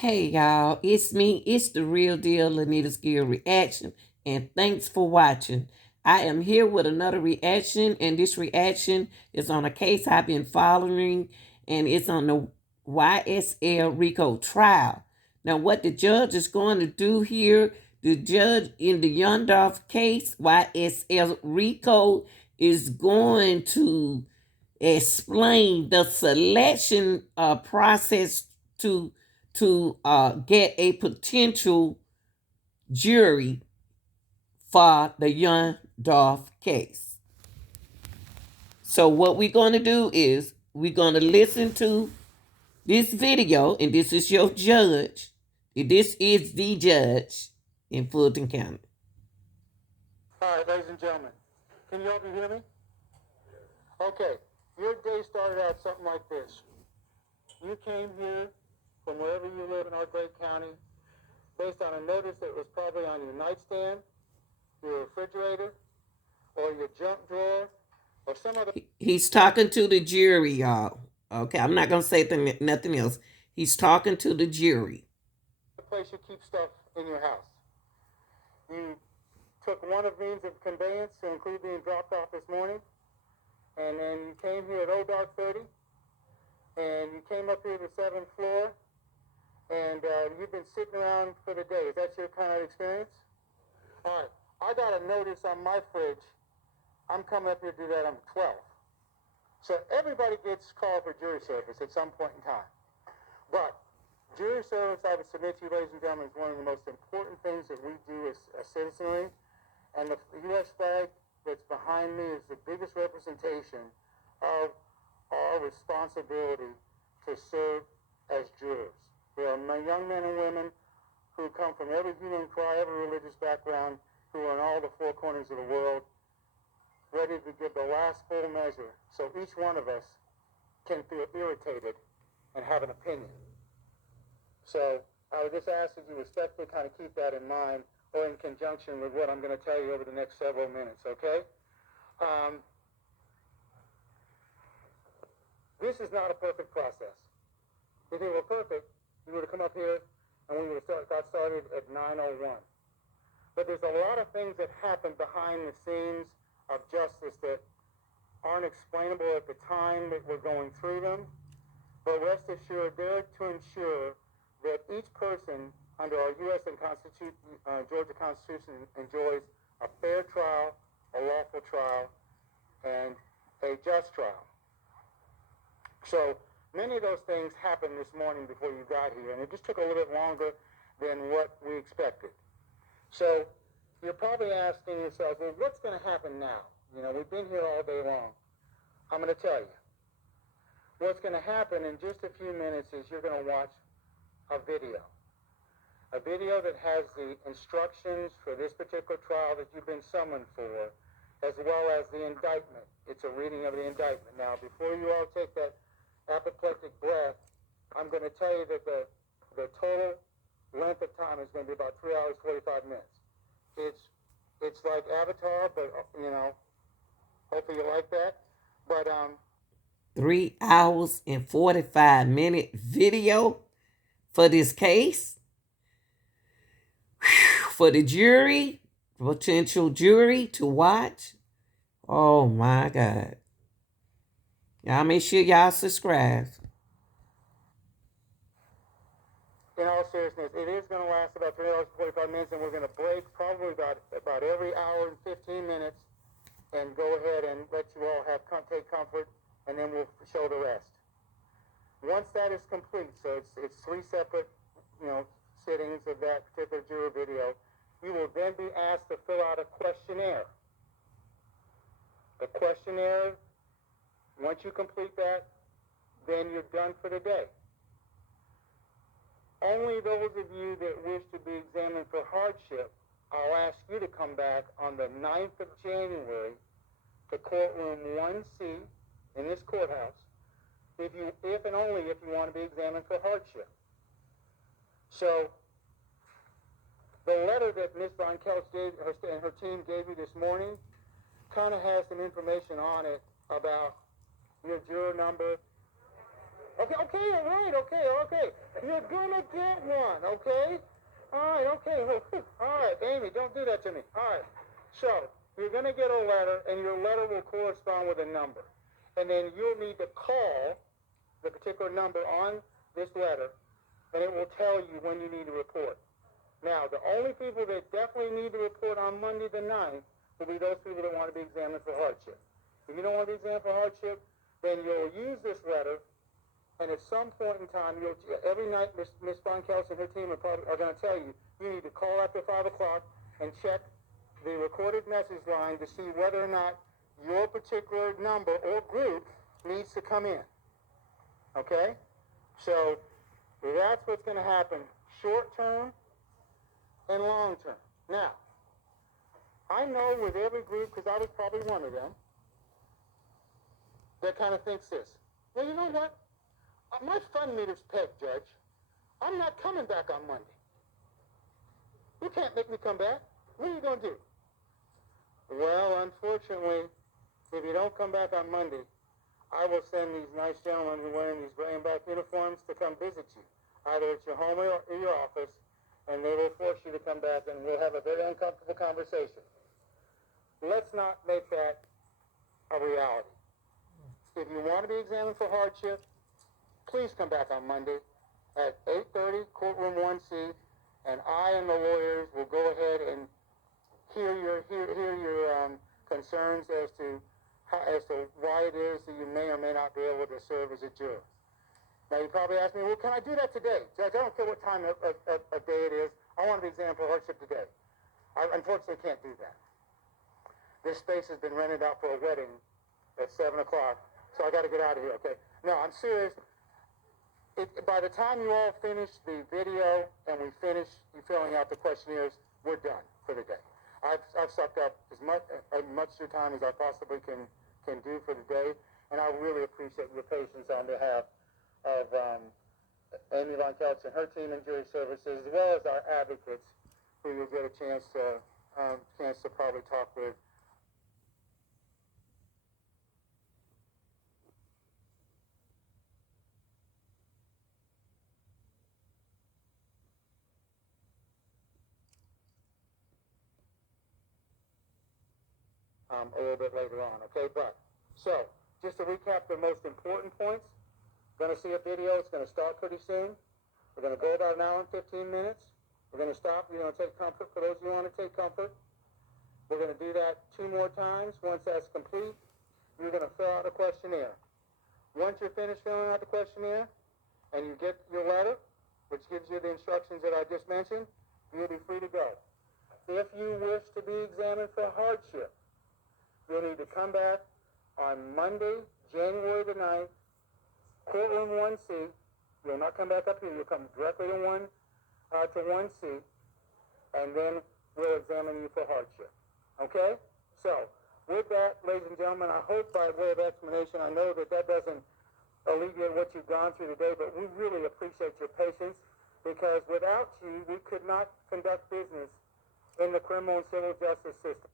Hey y'all, it's me. It's the real deal, Lanita Skill Reaction, and thanks for watching. I am here with another reaction, and this reaction is on a case I've been following, and it's on the YSL Rico trial. Now, what the judge is going to do here, the judge in the Yondorf case, YSL Rico, is going to explain the selection process to get a potential jury for the Young Dolph case. So what we're going to do is we're going to listen to this video, and this is your judge. This is the judge in Fulton County. All right, ladies and gentlemen, can you all hear me? Okay, your day started out something like this. You came here from wherever you live in our great county based on a notice that was probably on your nightstand, your refrigerator, or your junk drawer, or some other... He's talking to the jury, y'all. Okay, I'm not going to say nothing else. He's talking to the jury. The place you keep stuff in your house. You took one of means of conveyance to include being dropped off this morning, and then you came here at 0:30, and you came up here to the 7th floor, and you've been sitting around for the day. Is that your kind of experience? All right. I got a notice on my fridge. I'm coming up here to do that on the 12th. So everybody gets called for jury service at some point in time. But jury service, I would submit to you, ladies and gentlemen, is one of the most important things that we do as citizenry. And the U.S. flag that's behind me is the biggest representation of our responsibility to serve as jurors. There are young men and women who come from every hue and cry, every religious background, who are in all the four corners of the world, ready to give the last full measure so each one of us can feel irritated and have an opinion. So I would just ask that you respectfully kind of keep that in mind, or in conjunction with what I'm going to tell you over the next several minutes, okay? This is not a perfect process. If it were perfect, we would have come up here and we would have got started at 9:01. But there's a lot of things that happen behind the scenes of justice that aren't explainable at the time that we're going through them. But rest assured, they're to ensure that each person under our U.S. and Georgia Constitution enjoys a fair trial, a lawful trial, and a just trial. So many of those things happened this morning before you got here, and it just took a little bit longer than what we expected. So you're probably asking yourself, well, what's going to happen now? You know, we've been here all day long. I'm going to tell you. What's going to happen in just a few minutes is you're going to watch a video. A video that has the instructions for this particular trial that you've been summoned for, as well as the indictment. It's a reading of the indictment. Now, before you all take that apoplectic breath, I'm going to tell you that the total length of time is going to be about 3 hours, 45 minutes. It's like Avatar, but, you know, hopefully you like that. But 3 hours and 45-minute video for this case. For the jury, potential jury to watch. Oh my God. Y'all make sure y'all subscribe. In all seriousness, it is going to last about 3 hours and 45 minutes, and we're going to break probably about every hour and 15 minutes and go ahead and let you all take comfort, and then we'll show the rest. Once that is complete, so it's 3 separate, sittings of that particular juror video, you will then be asked to fill out a questionnaire. The questionnaire, once you complete that, then you're done for the day. Only those of you that wish to be examined for hardship, I'll ask you to come back on the 9th of January to courtroom 1C in this courthouse, if and only if you want to be examined for hardship. So, the letter that Ms. Von Kelch and her team gave you this morning kind of has some information on it about your juror number, Okay, okay, all right, okay. You're gonna get one, okay? All right, okay. All right, Amy, don't do that to me. All right. So, you're gonna get a letter, and your letter will correspond with a number. And then you'll need to call the particular number on this letter, and it will tell you when you need to report. Now, the only people that definitely need to report on Monday the 9th will be those people that want to be examined for hardship. If you don't want to be examined for hardship, then you'll use this letter, and at some point in time, every night Miss Bonkels and her team are going to tell you, you need to call after 5 o'clock and check the recorded message line to see whether or not your particular number or group needs to come in. Okay? So that's what's going to happen short term and long term. Now, I know with every group, because I was probably one of them, that kind of thinks this. Well, you know what? My fund meter's pegged, Judge. I'm not coming back on Monday. You can't make me come back. What are you going to do? Well, unfortunately, if you don't come back on Monday, I will send these nice gentlemen who are wearing these gray and black uniforms to come visit you, either at your home or your office, and they will force you to come back, and we'll have a very uncomfortable conversation. Let's not make that a reality. If you want to be examined for hardship, please come back on Monday at 8:30, courtroom 1C, and I and the lawyers will go ahead and hear your concerns as to why it is that you may or may not be able to serve as a juror. Now, you probably ask me, well, can I do that today? Judge, I don't care what time of day it is. I want to be examined for hardship today. I unfortunately can't do that. This space has been rented out for a wedding at 7 o'clock, so I got to get out of here, okay? No, I'm serious. By the time you all finish the video and we finish you filling out the questionnaires, we're done for the day. I've sucked up as much of your time as I possibly can do for the day, and I really appreciate your patience on behalf of Amy Von Keltz and her team in jury services, as well as our advocates, who you'll get a chance to probably talk with. A little bit later on, okay? But, so, just to recap the most important points, going to see a video. It's going to start pretty soon. We're going to go about an hour and 15 minutes. We're going to stop. You're going to take comfort for those who want to take comfort. We're going to do that 2 more times. Once that's complete, you're going to fill out a questionnaire. Once you're finished filling out the questionnaire and you get your letter, which gives you the instructions that I just mentioned, you'll be free to go. If you wish to be examined for hardship, you'll need to come back on Monday, January the 9th, courtroom 1C. You'll not come back up here. You'll come directly to 1C, and then we'll examine you for hardship. Okay? So, with that, ladies and gentlemen, I hope by way of explanation, I know that doesn't alleviate what you've gone through today, but we really appreciate your patience, because without you, we could not conduct business in the criminal and civil justice system.